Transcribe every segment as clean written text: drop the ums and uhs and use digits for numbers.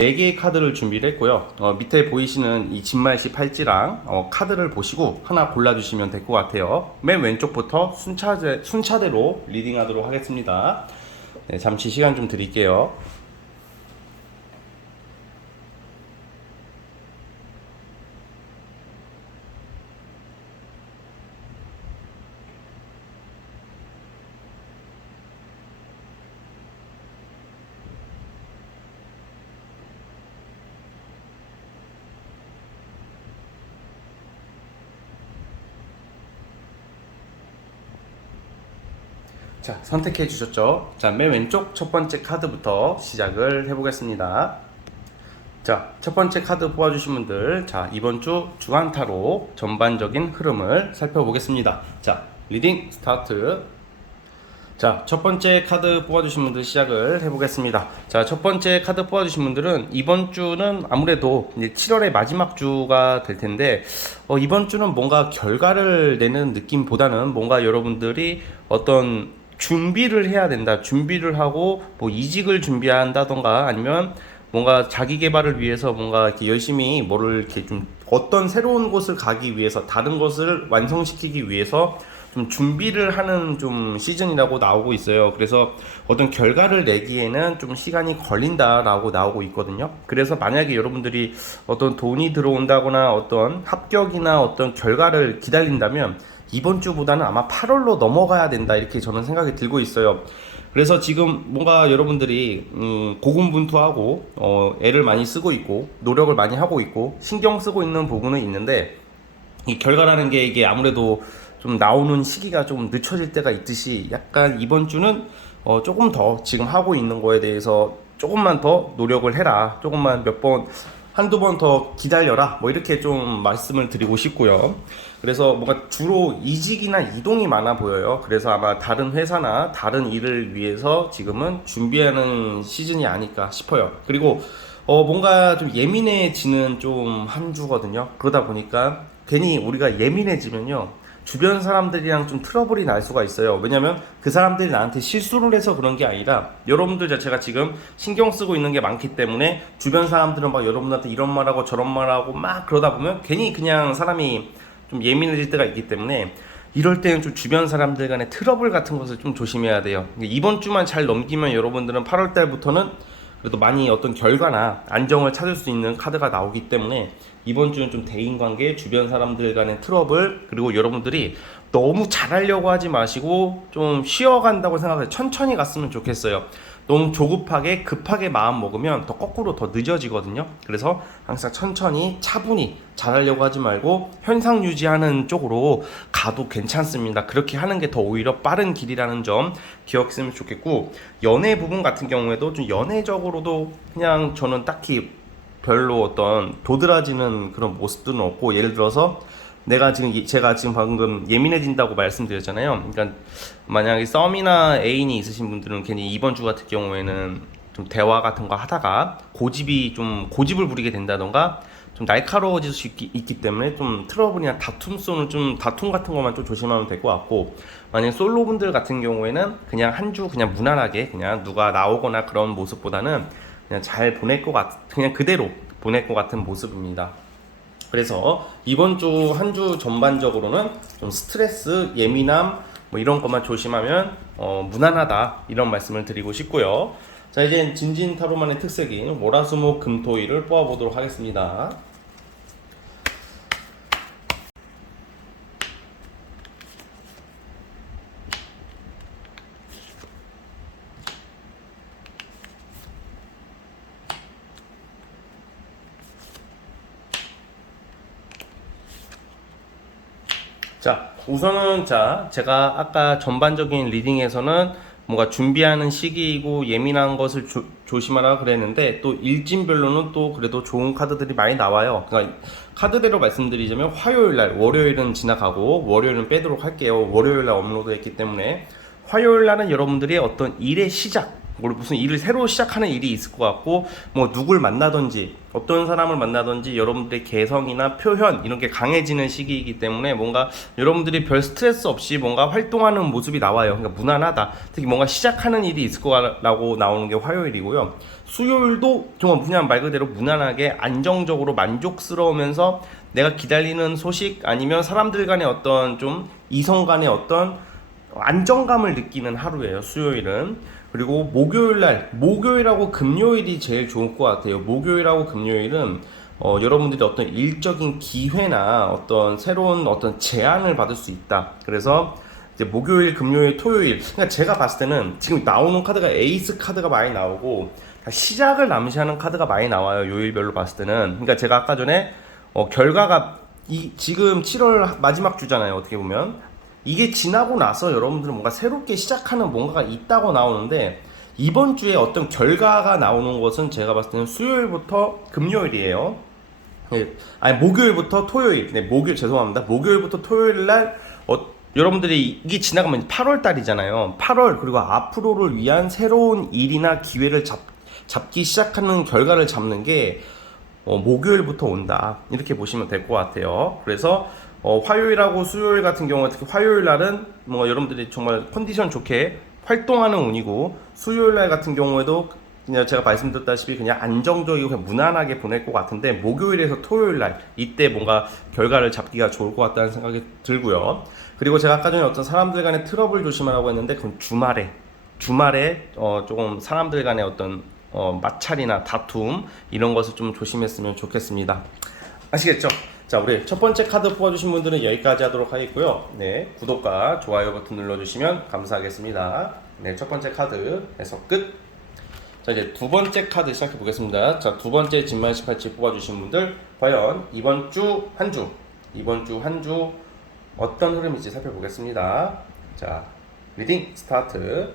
4개의 카드를 준비를 했고요. 밑에 보이시는 이 진말씨 팔찌랑 카드를 보시고 하나 골라주시면 될 것 같아요. 맨 왼쪽부터 순차대로 리딩하도록 하겠습니다. 네, 잠시 시간 좀 드릴게요. 자, 선택해 주셨죠? 자, 맨 왼쪽 첫 번째 카드부터 시작을 해보겠습니다. 자, 첫 번째 카드 뽑아주신 분들, 자, 이번 주 주간타로 전반적인 흐름을 살펴보겠습니다. 자, 리딩 스타트. 자, 첫 번째 카드 뽑아주신 분들 시작을 해보겠습니다. 자, 첫 번째 카드 뽑아주신 분들은 이번 주는 아무래도 이제 7월의 마지막 주가 될 텐데, 이번 주는 뭔가 결과를 내는 느낌보다는 뭔가 여러분들이 어떤 준비를 해야 된다. 준비를 하고 뭐 이직을 준비한다던가 아니면 뭔가 자기 개발을 위해서 뭔가 이렇게 열심히 뭐를 이렇게 좀 어떤 새로운 곳을 가기 위해서 다른 것을 완성시키기 위해서 좀 준비를 하는 좀 시즌이라고 나오고 있어요. 그래서 어떤 결과를 내기에는 좀 시간이 걸린다라고 나오고 있거든요. 그래서 만약에 여러분들이 어떤 돈이 들어온다거나 어떤 합격이나 어떤 결과를 기다린다면 이번 주보다는 아마 8월로 넘어가야 된다 이렇게 저는 생각이 들고 있어요. 그래서 지금 뭔가 여러분들이 고군분투하고 애를 많이 쓰고 있고 노력을 많이 하고 있고 신경 쓰고 있는 부분은 있는데 이 결과라는 게 이게 아무래도 좀 나오는 시기가 좀 늦춰질 때가 있듯이 약간 이번 주는 조금 더 지금 하고 있는 거에 대해서 조금만 더 노력을 해라, 조금만 몇 번 한두 번 더 기다려라, 뭐 이렇게 좀 말씀을 드리고 싶고요. 그래서 뭔가 주로 이직이나 이동이 많아 보여요. 그래서 아마 다른 회사나 다른 일을 위해서 지금은 준비하는 시즌이 아닐까 싶어요. 그리고 뭔가 좀 예민해지는 좀 한 주거든요. 그러다 보니까 괜히 우리가 예민해지면요, 주변 사람들이랑 좀 트러블이 날 수가 있어요. 왜냐면 그 사람들이 나한테 실수를 해서 그런 게 아니라 여러분들 자체가 지금 신경 쓰고 있는 게 많기 때문에 주변 사람들은 막 여러분한테 이런 말하고 저런 말하고 막 그러다 보면 괜히 그냥 사람이 좀 예민해질 때가 있기 때문에 이럴 때는 좀 주변 사람들 간의 트러블 같은 것을 좀 조심해야 돼요. 이번 주만 잘 넘기면 여러분들은 8월 달부터는 그래도 많이 어떤 결과나 안정을 찾을 수 있는 카드가 나오기 때문에 이번 주는 좀 대인관계, 주변 사람들 간의 트러블, 그리고 여러분들이 너무 잘하려고 하지 마시고 좀 쉬어간다고 생각해서 천천히 갔으면 좋겠어요. 너무 조급하게 급하게 마음 먹으면 더 거꾸로 더 늦어지거든요. 그래서 항상 천천히 차분히 잘하려고 하지 말고 현상 유지하는 쪽으로 가도 괜찮습니다. 그렇게 하는 게 더 오히려 빠른 길이라는 점 기억했으면 좋겠고, 연애 부분 같은 경우에도 좀 연애적으로도 그냥 저는 딱히 별로 어떤 도드라지는 그런 모습들은 없고, 예를 들어서 제가 지금 방금 예민해진다고 말씀드렸잖아요. 그러니까 만약에 썸이나 애인이 있으신 분들은 괜히 이번 주 같은 경우에는 좀 대화 같은 거 하다가 고집을 부리게 된다던가 좀 날카로워질 수 있기 때문에 좀 트러블이나 다툼 같은 것만 좀 조심하면 될 것 같고, 만약 솔로분들 같은 경우에는 그냥 한 주 그냥 무난하게 그냥 누가 나오거나 그런 모습보다는 그냥 잘 보낼 것 그냥 그대로 보낼 것 같은 모습입니다. 그래서 이번 주 한 주 전반적으로는 좀 스트레스, 예민함 뭐 이런 것만 조심하면 무난하다 이런 말씀을 드리고 싶고요. 자, 이제 진진타로만의 특색인 월화수목 금토일을 뽑아보도록 하겠습니다. 자, 우선은 제가 아까 전반적인 리딩에서는 뭔가 준비하는 시기이고 예민한 것을 조심하라 그랬는데, 또 일진별로는 또 그래도 좋은 카드들이 많이 나와요. 그러니까 카드대로 말씀드리자면 화요일날, 월요일은 지나가고 월요일은 빼도록 할게요. 월요일날 업로드 했기 때문에 화요일날은 여러분들이 어떤 일의 시작, 뭐 무슨 일을 새로 시작하는 일이 있을 것 같고, 뭐 누굴 만나든지 어떤 사람을 만나든지 여러분들의 개성이나 표현 이런 게 강해지는 시기이기 때문에 뭔가 여러분들이 별 스트레스 없이 뭔가 활동하는 모습이 나와요. 그러니까 무난하다. 특히 뭔가 시작하는 일이 있을 거라고 나오는 게 화요일이고요. 수요일도 정말 그냥 말 그대로 무난하게 안정적으로 만족스러우면서 내가 기다리는 소식 아니면 사람들 간의 어떤 좀 이성 간의 어떤 안정감을 느끼는 하루예요, 수요일은. 그리고 목요일하고 금요일이 제일 좋을 것 같아요. 목요일하고 금요일은 여러분들이 어떤 일적인 기회나 어떤 새로운 어떤 제안을 받을 수 있다. 그래서 이제 목요일, 금요일, 토요일. 그러니까 제가 봤을 때는 지금 나오는 카드가 에이스 카드가 많이 나오고 시작을 남시하는 카드가 많이 나와요. 요일별로 봤을 때는. 그러니까 제가 아까 전에 결과가 지금 7월 마지막 주잖아요. 어떻게 보면. 이게 지나고 나서 여러분들은 뭔가 새롭게 시작하는 뭔가가 있다고 나오는데, 이번 주에 어떤 결과가 나오는 것은 제가 봤을 때는 수요일부터 금요일이에요. 네, 아니 목요일부터 토요일. 네, 죄송합니다. 목요일부터 토요일 날 여러분들이 이게 지나가면 8월 달이잖아요. 8월 그리고 앞으로를 위한 새로운 일이나 기회를 잡기 시작하는 결과를 잡는 게 목요일부터 온다. 이렇게 보시면 될 것 같아요. 그래서 화요일하고 수요일 같은 경우 특히 화요일 날은 뭐 여러분들이 정말 컨디션 좋게 활동하는 운이고, 수요일 날 같은 경우에도 그냥 제가 말씀드렸다시피 그냥 안정적이고 그냥 무난하게 보낼 것 같은데, 목요일에서 토요일 날 이때 뭔가 결과를 잡기가 좋을 것 같다는 생각이 들고요. 그리고 제가 아까 전에 어떤 사람들 간의 트러블 조심하라고 했는데, 그건 주말에 조금 사람들 간의 어떤 마찰이나 다툼 이런 것을 좀 조심했으면 좋겠습니다. 아시겠죠? 자, 우리 첫 번째 카드 뽑아주신 분들은 여기까지 하도록 하겠고요. 네, 구독과 좋아요 버튼 눌러주시면 감사하겠습니다. 네, 첫 번째 카드에서 끝. 자, 이제 두 번째 카드 시작해 보겠습니다. 자, 두 번째 진만 18치 뽑아주신 분들 과연 이번 주 한 주 어떤 흐름인지 살펴보겠습니다. 자, 리딩 스타트.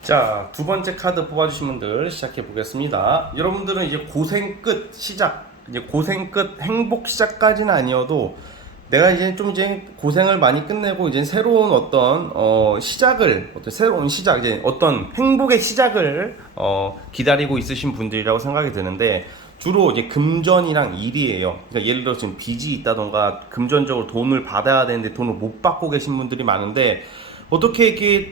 자, 두 번째 카드 뽑아주신 분들 시작해 보겠습니다. 여러분들은 이제 고생 끝 시작, 이제 고생 끝 행복 시작까지는 아니어도 내가 이제 고생을 많이 끝내고 이제 새로운 어떤 새로운 시작, 이제 어떤 행복의 시작을 기다리고 있으신 분들이라고 생각이 드는데, 주로 이제 금전이랑 일이에요. 그러니까 예를 들어 지금 빚이 있다던가 금전적으로 돈을 받아야 되는데 돈을 못 받고 계신 분들이 많은데, 어떻게 이렇게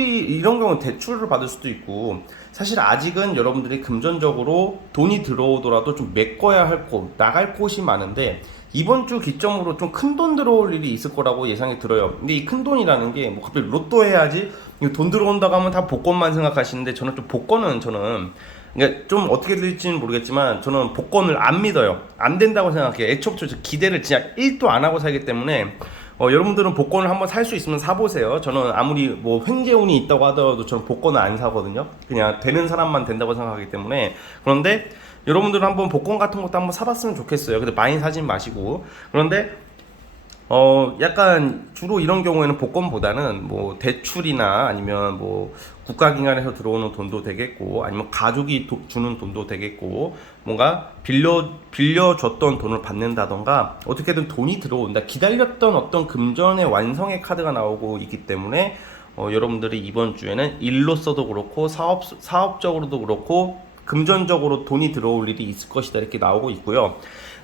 이런 경우는 대출을 받을 수도 있고, 사실 아직은 여러분들이 금전적으로 돈이 들어오더라도 좀 메꿔야 할 나갈 곳이 많은데, 이번 주 기점으로 좀 큰 돈 들어올 일이 있을 거라고 예상이 들어요. 근데 이 큰 돈이라는 게 뭐 갑자기 로또 해야지 돈 들어온다고 하면 다 복권만 생각하시는데, 저는 좀 그러니까 좀 어떻게 될지는 모르겠지만 저는 복권을 안 믿어요. 안 된다고 생각해요. 애초부터 기대를 진짜 1도 안 하고 살기 때문에 여러분들은 복권을 한번 살 수 있으면 사보세요. 저는 아무리 뭐 횡재운이 있다고 하더라도 저는 복권을 안 사거든요. 그냥 되는 사람만 된다고 생각하기 때문에. 그런데 여러분들은 한번 복권 같은 것도 한번 사봤으면 좋겠어요. 근데 많이 사진 마시고. 그런데 약간 주로 이런 경우에는 복권보다는 뭐 대출이나 아니면 뭐 국가기관에서 들어오는 돈도 되겠고, 아니면 가족이 주는 돈도 되겠고, 뭔가 빌려줬던 돈을 받는다던가 어떻게든 돈이 들어온다, 기다렸던 어떤 금전의 완성의 카드가 나오고 있기 때문에 여러분들이 이번 주에는 일로서도 그렇고 사업적으로도 그렇고 금전적으로 돈이 들어올 일이 있을 것이다, 이렇게 나오고 있고요.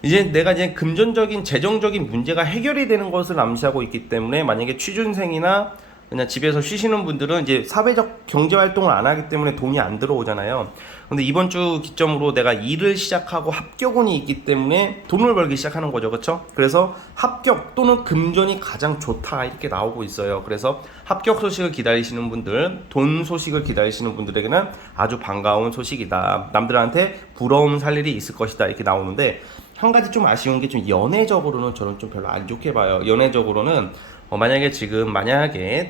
이제 내가 이제 금전적인 재정적인 문제가 해결이 되는 것을 암시하고 있기 때문에, 만약에 취준생이나 그냥 집에서 쉬시는 분들은 이제 사회적 경제 활동을 안 하기 때문에 돈이 안 들어오잖아요. 근데 이번 주 기점으로 내가 일을 시작하고 합격운이 있기 때문에 돈을 벌기 시작하는 거죠. 그렇죠? 그래서 합격 또는 금전이 가장 좋다, 이렇게 나오고 있어요. 그래서 합격 소식을 기다리시는 분들, 돈 소식을 기다리시는 분들에게는 아주 반가운 소식이다. 남들한테 부러움 살 일이 있을 것이다, 이렇게 나오는데, 한 가지 좀 아쉬운 게 좀 연애적으로는 저는 좀 별로 안 좋게 봐요. 연애적으로는 만약에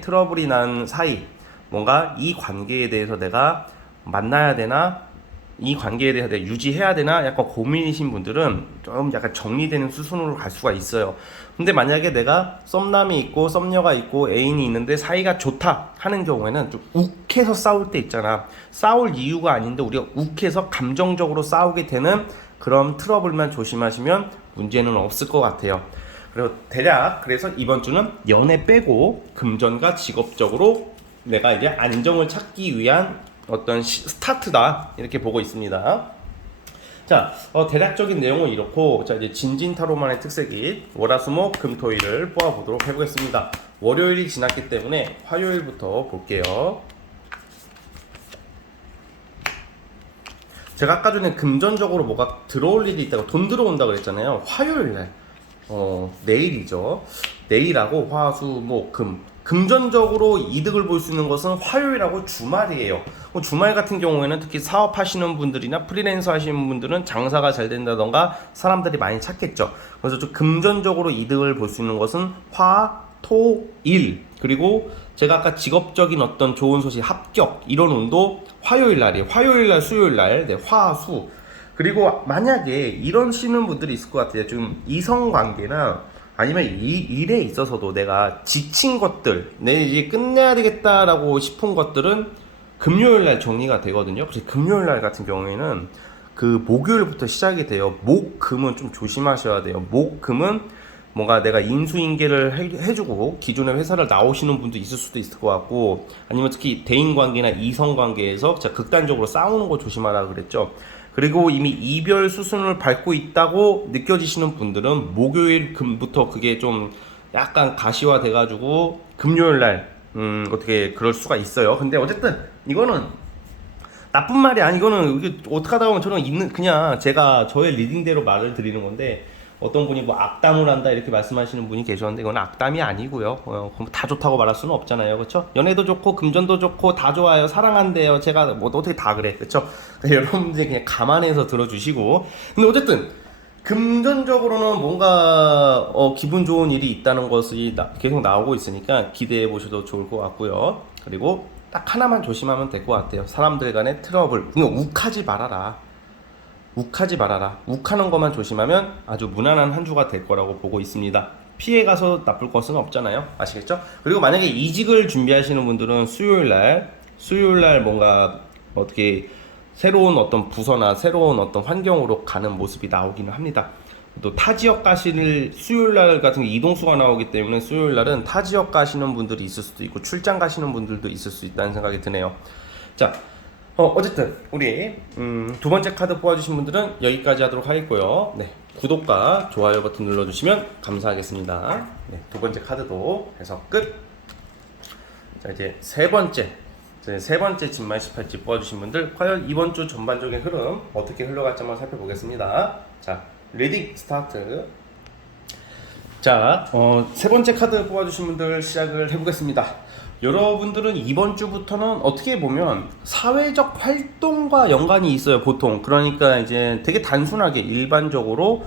트러블이 난 사이, 뭔가 이 관계에 대해서 내가 만나야 되나, 이 관계에 대해서 내가 유지해야 되나 약간 고민이신 분들은 좀 약간 정리되는 수순으로 갈 수가 있어요. 근데 만약에 내가 썸남이 있고 썸녀가 있고 애인이 있는데 사이가 좋다 하는 경우에는 좀 욱해서 싸울 때 있잖아. 싸울 이유가 아닌데 우리가 욱해서 감정적으로 싸우게 되는 그런 트러블만 조심하시면 문제는 없을 것 같아요. 그리고 대략 그래서 이번 주는 연애 빼고 금전과 직업적으로 내가 이제 안정을 찾기 위한 어떤 스타트다 이렇게 보고 있습니다. 자, 대략적인 내용은 이렇고, 자 이제 진진타로만의 특색인 월화수목 금토일을 뽑아보도록 해보겠습니다. 월요일이 지났기 때문에 화요일부터 볼게요. 제가 아까 전에 금전적으로 뭐가 들어올 일이 있다고, 돈 들어온다 그랬잖아요. 화요일날, 내일이죠. 내일하고 화수목 금, 금전적으로 이득을 볼 수 있는 것은 화요일하고 주말이에요. 주말 같은 경우에는 특히 사업하시는 분들이나 프리랜서 하시는 분들은 장사가 잘 된다던가 사람들이 많이 찾겠죠. 그래서 좀 금전적으로 이득을 볼 수 있는 것은 화, 토, 일, 그리고 제가 아까 직업적인 어떤 좋은 소식, 합격 이런 운도 화요일 날이에요. 화요일 날, 수요일 날, 네, 화, 수. 그리고 만약에 이러시는 분들이 있을 것 같아요. 좀 이성 관계나 아니면 이 일에 있어서도 내가 지친 것들, 내 이제 끝내야 되겠다라고 싶은 것들은 금요일 날 정리가 되거든요. 그래서 금요일 날 같은 경우에는 그 목요일부터 시작이 돼요. 목, 금은 좀 조심하셔야 돼요. 목, 금은 뭔가 내가 인수인계를 해주고 기존의 회사를 나오시는 분도 있을 수도 있을 것 같고, 아니면 특히 대인관계나 이성관계에서 진짜 극단적으로 싸우는 거 조심하라 그랬죠. 그리고 이미 이별 수순을 밟고 있다고 느껴지시는 분들은 목요일 금부터 그게 좀 약간 가시화 돼가지고 금요일날 어떻게 그럴 수가 있어요. 근데 어쨌든 이거는 나쁜 말이 아니, 이거는 이게 어떻게 하다 보면 저는 있는, 그냥 제가 저의 리딩대로 말을 드리는 건데, 어떤 분이 뭐 악담을 한다 이렇게 말씀하시는 분이 계셨는데 이건 악담이 아니고요. 다 좋다고 말할 수는 없잖아요, 그렇죠? 연애도 좋고 금전도 좋고 다 좋아요, 사랑한대요. 제가 뭐 어떻게 다 그래, 그렇죠? 여러분들 그냥 감안해서 들어주시고. 근데 어쨌든 금전적으로는 뭔가 기분 좋은 일이 있다는 것이 계속 나오고 있으니까 기대해 보셔도 좋을 것 같고요. 그리고 딱 하나만 조심하면 될 것 같아요. 사람들 간의 트러블. 그러니까 욱하지 말아라. 욱하지 말아라. 욱하는 것만 조심하면 아주 무난한 한 주가 될 거라고 보고 있습니다. 피해가서 나쁠 것은 없잖아요. 아시겠죠? 그리고 만약에 이직을 준비하시는 분들은 수요일날 뭔가 어떻게 새로운 어떤 부서나 새로운 어떤 환경으로 가는 모습이 나오기는 합니다. 또 타지역 가실 수요일날 같은 이동수가 나오기 때문에 수요일날은 타지역 가시는 분들이 있을 수도 있고 출장 가시는 분들도 있을 수 있다는 생각이 드네요. 자, 어쨌든 우리 두 번째 카드 뽑아주신 분들은 여기까지 하도록 하겠고요. 네, 구독과 좋아요 버튼 눌러주시면 감사하겠습니다. 네, 두 번째 카드도 해서 끝. 자, 이제 세 번째 진말 18지 뽑아주신 분들 과연 이번 주 전반적인 흐름 어떻게 흘러갈지 한번 살펴보겠습니다. 자, 리딩 스타트. 자, 세 번째 카드 뽑아주신 분들 시작을 해보겠습니다. 여러분들은 이번 주부터는 어떻게 보면 사회적 활동과 연관이 있어요, 보통. 그러니까 이제 되게 단순하게 일반적으로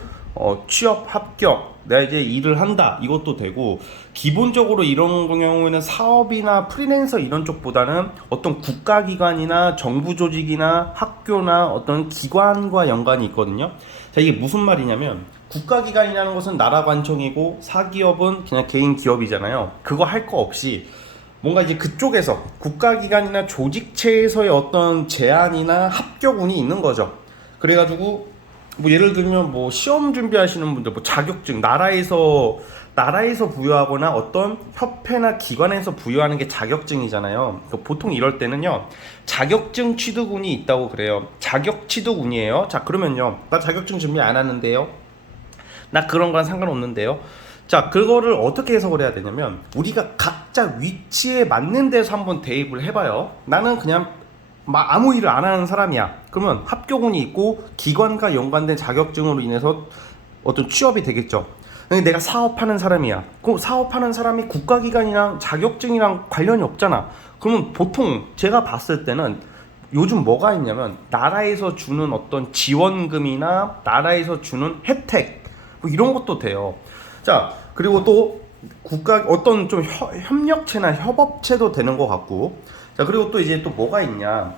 취업 합격, 내가 이제 일을 한다, 이것도 되고, 기본적으로 이런 경우에는 사업이나 프리랜서 이런 쪽보다는 어떤 국가기관이나 정부 조직이나 학교나 어떤 기관과 연관이 있거든요. 자, 이게 무슨 말이냐면, 국가기관이라는 것은 나라 관청이고 사기업은 그냥 개인 기업이잖아요. 그거 할 거 없이 뭔가 이제 그쪽에서 국가기관이나 조직체에서의 어떤 제안이나 합격운이 있는 거죠. 그래가지고 뭐 예를 들면 뭐 시험 준비하시는 분들, 뭐 자격증 나라에서 부여하거나 어떤 협회나 기관에서 부여하는 게 자격증이잖아요. 보통 이럴 때는요, 자격증 취득운이 있다고 그래요. 자격 취득운이에요. 자, 그러면요, 나 자격증 준비 안 하는데요, 나 그런 건 상관없는데요. 자, 그거를 어떻게 해석을 해야 되냐면, 우리가 각자 위치에 맞는 데서 한번 대입을 해봐요. 나는 그냥 아무 일을 안 하는 사람이야. 그러면 합격운이 있고 기관과 연관된 자격증으로 인해서 어떤 취업이 되겠죠. 근데 내가 사업하는 사람이야. 그럼 사업하는 사람이 국가기관이랑 자격증이랑 관련이 없잖아. 그러면 보통 제가 봤을 때는 요즘 뭐가 있냐면, 나라에서 주는 어떤 지원금이나 나라에서 주는 혜택, 뭐 이런 것도 돼요. 자, 그리고 또 어떤 좀 협력체나 협업체도 되는 것 같고. 자, 그리고 또 이제 또 뭐가 있냐,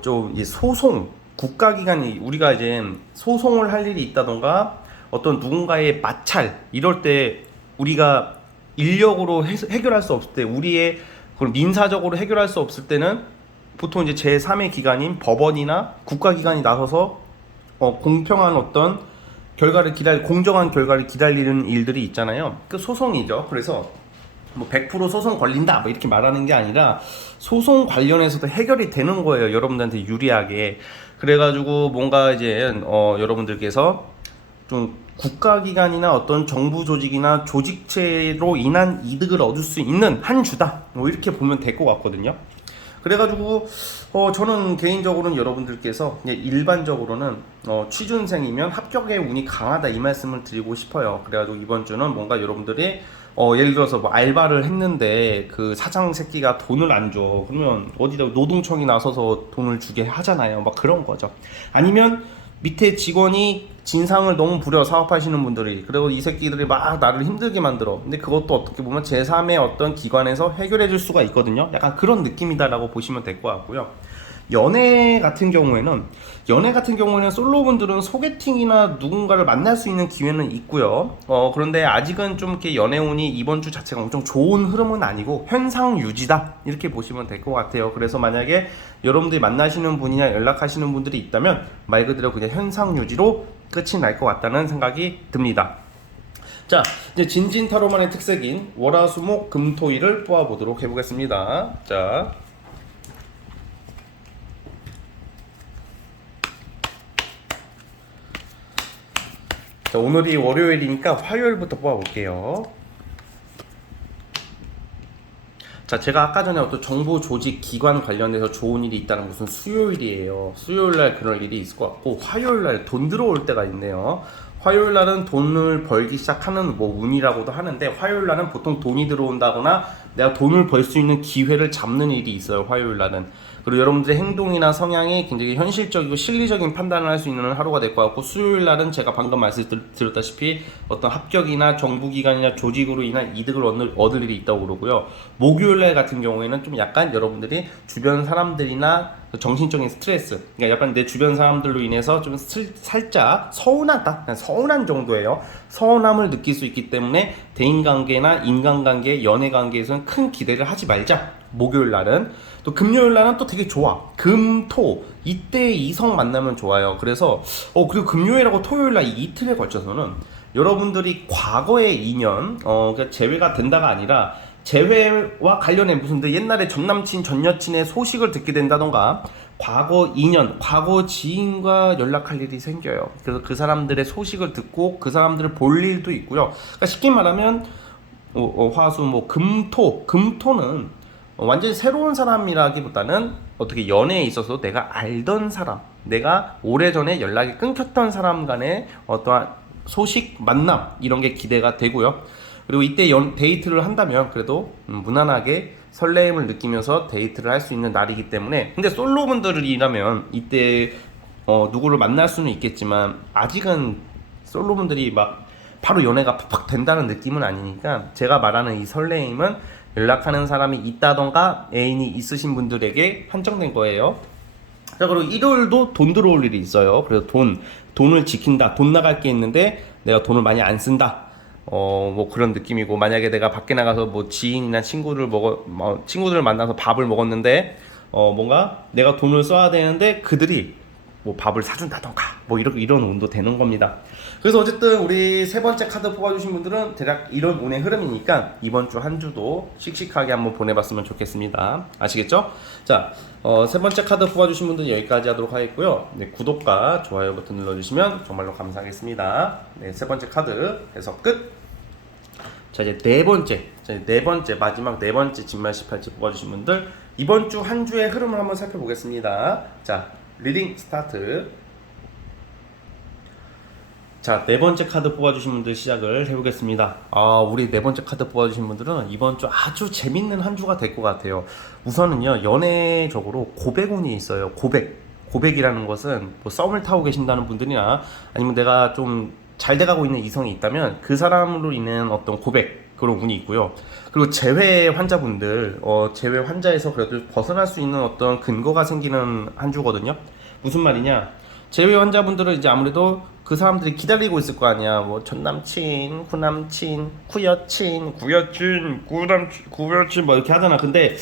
좀 이제 소송, 국가기관이 우리가 이제 소송을 할 일이 있다던가 어떤 누군가의 마찰 이럴 때 우리가 인력으로 해결할 수 없을 때, 우리의 민사적으로 해결할 수 없을 때는 보통 이제 제3의 기관인 법원이나 국가기관이 나서서 공평한 어떤 공정한 결과를 기다리는 일들이 있잖아요. 그 소송이죠. 그래서 뭐 100% 소송 걸린다 뭐 이렇게 말하는 게 아니라 소송 관련해서도 해결이 되는 거예요. 여러분들한테 유리하게. 그래가지고 뭔가 이제 여러분들께서 좀 국가기관이나 어떤 정부 조직이나 조직체로 인한 이득을 얻을 수 있는 한 주다 뭐 이렇게 보면 될 것 같거든요. 그래가지고 저는 개인적으로는 여러분들께서 일반적으로는 취준생이면 합격의 운이 강하다 이 말씀을 드리고 싶어요. 그래가지고 이번 주는 뭔가 여러분들이 예를 들어서 뭐 알바를 했는데 그 사장 새끼가 돈을 안 줘. 그러면 어디다 노동청이 나서서 돈을 주게 하잖아요. 막 그런 거죠. 아니면 밑에 직원이 진상을 너무 부려 사업하시는 분들이, 그리고 이 새끼들이 막 나를 힘들게 만들어. 근데 그것도 어떻게 보면 제3의 어떤 기관에서 해결해 줄 수가 있거든요. 약간 그런 느낌이다라고 보시면 될 것 같고요. 연애 같은 경우에는 솔로분들은 소개팅이나 누군가를 만날 수 있는 기회는 있고요. 그런데 아직은 좀 이렇게 연애운이 이번 주 자체가 엄청 좋은 흐름은 아니고 현상 유지다 이렇게 보시면 될 것 같아요. 그래서 만약에 여러분들이 만나시는 분이나 연락하시는 분들이 있다면 말 그대로 그냥 현상 유지로 끝이 날 것 같다는 생각이 듭니다. 자, 이제 진진타로만의 특색인 월화수목금토일을 뽑아보도록 해보겠습니다. 자, 오늘이 월요일이니까 화요일부터 뽑아볼게요. 자, 제가 아까 전에 어떤 정부 조직 기관 관련해서 좋은 일이 있다는 것은 수요일이에요. 수요일날 그럴 일이 있을 것 같고, 화요일날 돈 들어올 때가 있네요. 화요일날은 돈을 벌기 시작하는 뭐 운이라고도 하는데, 화요일날은 보통 돈이 들어온다거나 내가 돈을 벌 수 있는 기회를 잡는 일이 있어요. 화요일날은. 그리고 여러분들의 행동이나 성향이 굉장히 현실적이고 실리적인 판단을 할 수 있는 하루가 될 것 같고, 수요일 날은 제가 방금 말씀드렸다시피 어떤 합격이나 정부기관이나 조직으로 인한 이득을 얻을 일이 있다고 그러고요. 목요일 날 같은 경우에는 좀 약간 여러분들이 주변 사람들이나 정신적인 스트레스, 그러니까 약간 내 주변 사람들로 인해서 좀 살짝 서운하다, 그냥 서운한 정도예요. 서운함을 느낄 수 있기 때문에 대인관계나 인간관계, 연애관계에서는 큰 기대를 하지 말자. 목요일 날은. 또 금요일 날은 또 되게 좋아. 금, 토 이때 이성 만나면 좋아요. 그래서 그리고 금요일하고 토요일 날 이 이틀에 걸쳐서는 여러분들이 과거의 인연, 그러니까 재회가 된다가 아니라 재회와 관련해 무슨 옛날에 전남친 전여친의 소식을 듣게 된다던가 과거 인연, 과거 지인과 연락할 일이 생겨요. 그래서 그 사람들의 소식을 듣고 그 사람들을 볼 일도 있고요. 그러니까 쉽게 말하면 화수 뭐 금토는 완전히 새로운 사람이라기보다는 어떻게 연애에 있어서 내가 알던 사람, 내가 오래전에 연락이 끊겼던 사람 간의 어떠한 소식, 만남 이런 게 기대가 되고요. 그리고 이때 데이트를 한다면 그래도 무난하게 설레임을 느끼면서 데이트를 할 수 있는 날이기 때문에, 근데 솔로분들이라면 이때 누구를 만날 수는 있겠지만 아직은 솔로분들이 막 바로 연애가 팍팍 된다는 느낌은 아니니까 제가 말하는 이 설레임은 연락하는 사람이 있다던가 애인이 있으신 분들에게 한정된 거예요. 자, 그리고 일요일도 돈 들어올 일이 있어요. 그래서 돈을 지킨다. 돈 나갈 게 있는데 내가 돈을 많이 안 쓴다. 뭐 그런 느낌이고, 만약에 내가 밖에 나가서 뭐 지인이나 친구들을 만나서 밥을 먹었는데 뭔가 내가 돈을 써야 되는데 그들이 뭐 밥을 사준다던가 뭐 이런 운도 되는 겁니다. 그래서 어쨌든 우리 세 번째 카드 뽑아주신 분들은 대략 이런 운의 흐름이니까 이번 주 한 주도 씩씩하게 한번 보내봤으면 좋겠습니다. 아시겠죠? 자, 세 번째 카드 뽑아주신 분들은 여기까지 하도록 하겠고요. 네, 구독과 좋아요 버튼 눌러주시면 정말로 감사하겠습니다. 네, 세 번째 카드 해석 끝. 자, 이제 네 번째 마지막 네 번째 진말 18지 뽑아주신 분들 이번 주 한 주의 흐름을 한번 살펴보겠습니다. 자, 리딩 스타트. 자, 네 번째 카드 뽑아주신 분들 시작을 해보겠습니다. 우리 네 번째 카드 뽑아주신 분들은 이번 주 아주 재밌는 한 주가 될 것 같아요. 우선은요, 연애적으로 고백운이 있어요. 고백이라는 것은 뭐 썸을 타고 계신다는 분들이나 아니면 내가 좀 잘 돼가고 있는 이성이 있다면 그 사람으로 인한 어떤 고백, 그런 운이 있고요. 그리고 재회 환자분들, 재회 환자에서 그래도 벗어날 수 있는 어떤 근거가 생기는 한 주거든요. 무슨 말이냐? 재회 환자분들은 이제 아무래도 그 사람들이 기다리고 있을 거 아니야. 뭐 전남친, 구남친, 구여친, 구여친 뭐 이렇게 하잖아. 근데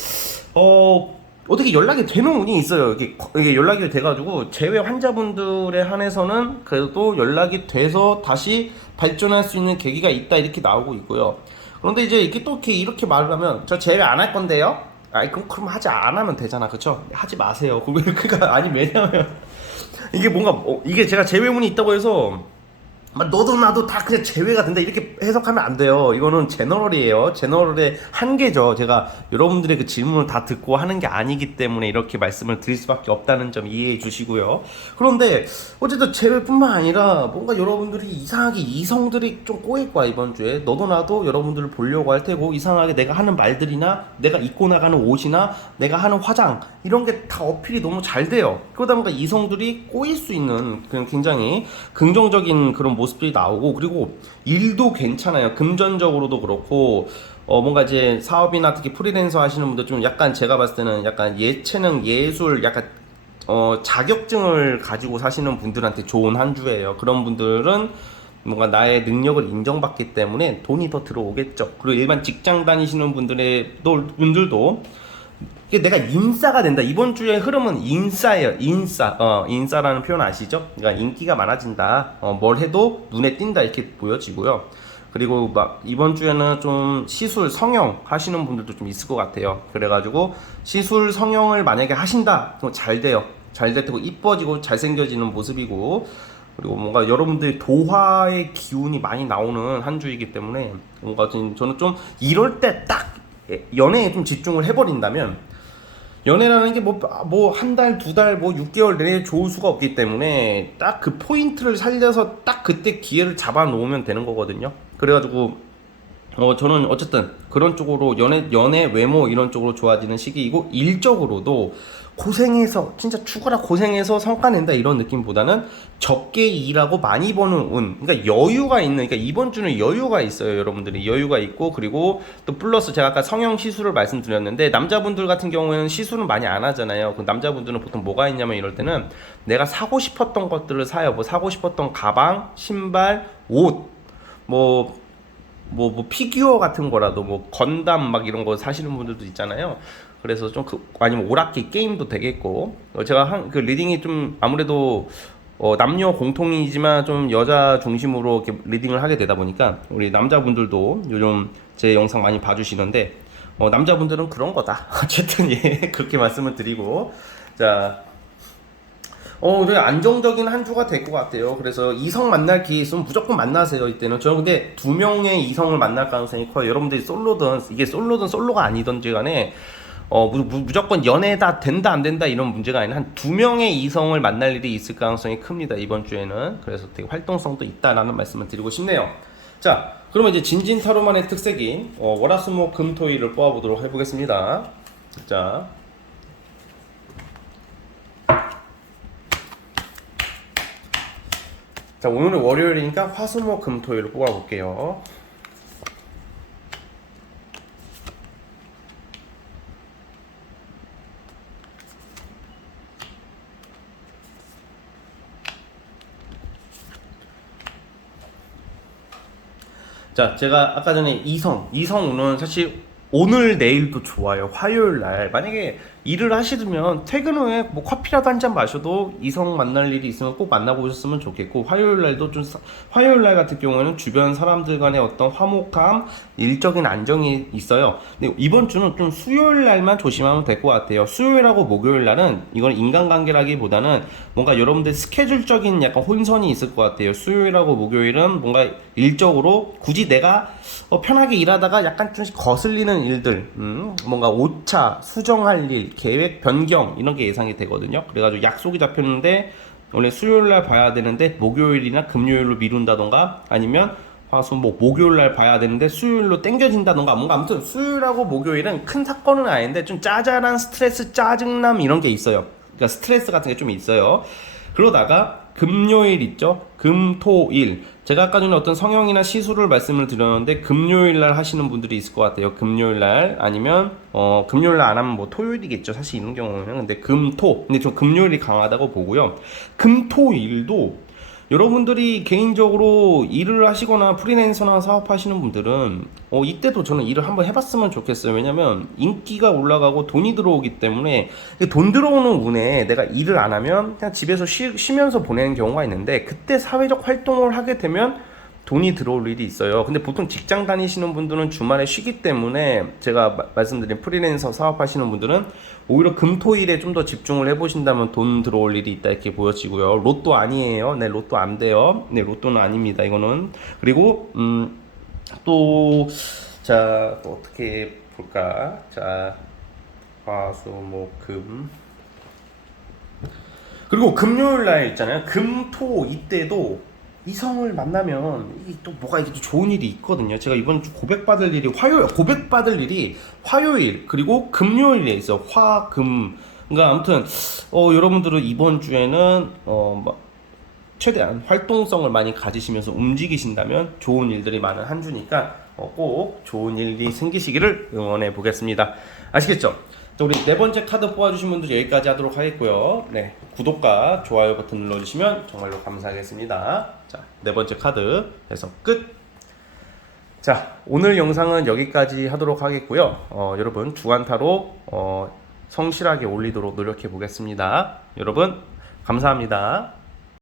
어떻게 연락이 되는 운이 있어요. 이게 연락이 돼가지고 재회 환자분들에 한해서는 그래도 연락이 돼서 다시 발전할 수 있는 계기가 있다 이렇게 나오고 있고요. 그런데 이제 이렇게 또 이렇게 말을 하면 저 제외 안 할 건데요? 아이 그럼 하지 안 하면 되잖아, 그쵸? 하지 마세요. 그러니까 아니 왜냐면 이게 뭔가 이게 제가 제외문이 있다고 해서 막 너도 나도 다 그냥 제외가 된다 이렇게 해석하면 안 돼요. 이거는 제너럴이에요. 제너럴의 한계죠. 제가 여러분들의 그 질문을 다 듣고 하는 게 아니기 때문에 이렇게 말씀을 드릴 수밖에 없다는 점 이해해 주시고요. 그런데 어쨌든 제외뿐만 아니라 뭔가 여러분들이 이상하게 이성들이 좀 꼬일 거야 이번 주에. 너도 나도 여러분들을 보려고 할 테고 이상하게 내가 하는 말들이나 내가 입고 나가는 옷이나 내가 하는 화장 이런 게 다 어필이 너무 잘 돼요. 그러다 보니까 이성들이 꼬일 수 있는 그런 굉장히 긍정적인 그런 모습들이 나오고, 그리고 일도 괜찮아요. 금전적으로도 그렇고 뭔가 이제 사업이나 특히 프리랜서 하시는 분들 좀 약간 제가 봤을 때는 약간 예체능 예술 약간 자격증을 가지고 사시는 분들한테 좋은 한 주예요. 그런 분들은 뭔가 나의 능력을 인정받기 때문에 돈이 더 들어오겠죠. 그리고 일반 직장 다니시는 분들도 이게 내가 인싸가 된다. 이번 주의 흐름은 인싸예요. 인싸라는 표현 아시죠? 그러니까 인기가 많아진다. 뭘 해도 눈에 띈다 이렇게 보여지고요. 그리고 막 이번 주에는 좀 시술 성형 하시는 분들도 좀 있을 것 같아요. 그래가지고 시술 성형을 만약에 하신다, 그럼 잘 돼요. 잘 되고 이뻐지고 잘생겨지는 모습이고, 그리고 뭔가 여러분들이 도화의 기운이 많이 나오는 한 주이기 때문에 뭔가 저는 좀 이럴 때 딱 연애에 좀 집중을 해버린다면, 연애라는 게 뭐 한 달, 두 달, 뭐 6개월 내내 좋을 수가 없기 때문에 딱 그 포인트를 살려서 딱 그때 기회를 잡아 놓으면 되는 거거든요. 그래가지고 저는 어쨌든 그런 쪽으로 연애 외모 이런 쪽으로 좋아지는 시기이고, 일적으로도 고생해서 진짜 죽어라 고생해서 성과 낸다 이런 느낌보다는 적게 일하고 많이 버는 운, 그러니까 여유가 있는, 그러니까 이번 주는 여유가 있어요. 여러분들이 여유가 있고, 그리고 또 플러스 제가 아까 성형 시술을 말씀드렸는데 남자분들 같은 경우에는 시술은 많이 안 하잖아요. 그 남자분들은 보통 뭐가 있냐면 이럴 때는 내가 사고 싶었던 것들을 사요. 뭐 사고 싶었던 가방, 신발, 옷, 뭐 피규어 같은 거라도 뭐 건담 막 이런 거 사시는 분들도 있잖아요. 그래서 좀 아니면 오락기 게임도 되겠고, 제가 그 리딩이 좀 아무래도 남녀 공통이지만 좀 여자 중심으로 이렇게 리딩을 하게 되다 보니까 우리 남자분들도 요즘 제 영상 많이 봐주시는데 남자분들은 그런 거다. 어쨌든 예 그렇게 말씀을 드리고, 자. 되게 안정적인 한 주가 될 것 같아요. 그래서 이성 만날 기회 있으면 무조건 만나세요. 이때는 저는 근데 두 명의 이성을 만날 가능성이 커요. 여러분들이 솔로든 솔로가 아니든지 간에 무조건 연애다 된다 안 된다 이런 문제가 아니라 한 두 명의 이성을 만날 일이 있을 가능성이 큽니다. 이번 주에는. 그래서 되게 활동성도 있다라는 말씀을 드리고 싶네요. 자, 그러면 이제 진진타로만의 특색인 월화수목금토일을 뽑아보도록 해보겠습니다. 자. 자, 오늘은 월요일이니까 화수목금토일을 뽑아볼게요. 자, 제가 아까 전에 이성운은 사실 오늘 내일도 좋아요. 화요일 날 만약에 일을 하시면 퇴근 후에 뭐 커피라도 한 잔 마셔도 이성 만날 일이 있으면 꼭 만나보셨으면 좋겠고, 화요일 날도 좀 화요일 날 같은 경우에는 주변 사람들 간의 어떤 화목함, 일적인 안정이 있어요. 근데 이번 주는 좀 수요일 날만 조심하면 될 것 같아요. 수요일하고 목요일 날은 이건 인간관계라기보다는 뭔가 여러분들 스케줄적인 약간 혼선이 있을 것 같아요. 수요일하고 목요일은 뭔가 일적으로 굳이 내가 편하게 일하다가 약간 좀 거슬리는 일들, 뭔가 오차, 수정할 일, 계획 변경 이런 게 예상이 되거든요. 그래가지고 약속이 잡혔는데 원래 수요일날 봐야 되는데 목요일이나 금요일로 미룬다던가, 아니면 목요일날 봐야 되는데 수요일로 땡겨진다던가, 뭔가 아무튼 수요일하고 목요일은 큰 사건은 아닌데 좀 짜잘한 스트레스, 짜증남 이런 게 있어요. 그러니까 스트레스 같은 게 좀 있어요. 그러다가 금요일 있죠. 금토일. 제가 아까 전에 어떤 성형이나 시술을 말씀을 드렸는데 금요일 날 하시는 분들이 있을 것 같아요. 금요일 날 아니면 금요일 날 안 하면 뭐 토요일이겠죠. 사실 이런 경우는. 근데 금토. 근데 저 금요일이 강하다고 보고요. 금토일도 여러분들이 개인적으로 일을 하시거나 프리랜서나 사업하시는 분들은 이때도 저는 일을 한번 해봤으면 좋겠어요. 왜냐면 인기가 올라가고 돈이 들어오기 때문에, 돈 들어오는 운에 내가 일을 안 하면 그냥 집에서 쉬면서 보내는 경우가 있는데, 그때 사회적 활동을 하게 되면 돈이 들어올 일이 있어요. 근데 보통 직장 다니시는 분들은 주말에 쉬기 때문에 제가 말씀드린 프리랜서 사업하시는 분들은 오히려 금토일에 좀 더 집중을 해보신다면 돈 들어올 일이 있다 이렇게 보여지고요. 로또 아니에요. 네, 로또 안 돼요. 네, 로또는 아닙니다. 이거는. 그리고 또 자, 또 어떻게 볼까? 자, 화수목금. 그리고 금요일 날 있잖아요. 금토 이때도 이성을 만나면 이게 또 뭐가 이게 또 좋은 일이 있거든요. 제가 이번 주 고백받을 일이 고백받을 일이 화요일 그리고 금요일에 있어. 화금. 그러니까 아무튼 여러분들은 이번 주에는 최대한 활동성을 많이 가지시면서 움직이신다면 좋은 일들이 많은 한 주니까 꼭 좋은 일이 생기시기를 응원해 보겠습니다. 아시겠죠? 자, 우리 네 번째 카드 뽑아주신 분들 여기까지 하도록 하겠고요. 네, 구독과 좋아요 버튼 눌러주시면 정말로 감사하겠습니다. 자, 네 번째 카드 해서 끝. 자, 오늘 영상은 여기까지 하도록 하겠고요. 여러분 주간타로 성실하게 올리도록 노력해 보겠습니다. 여러분 감사합니다.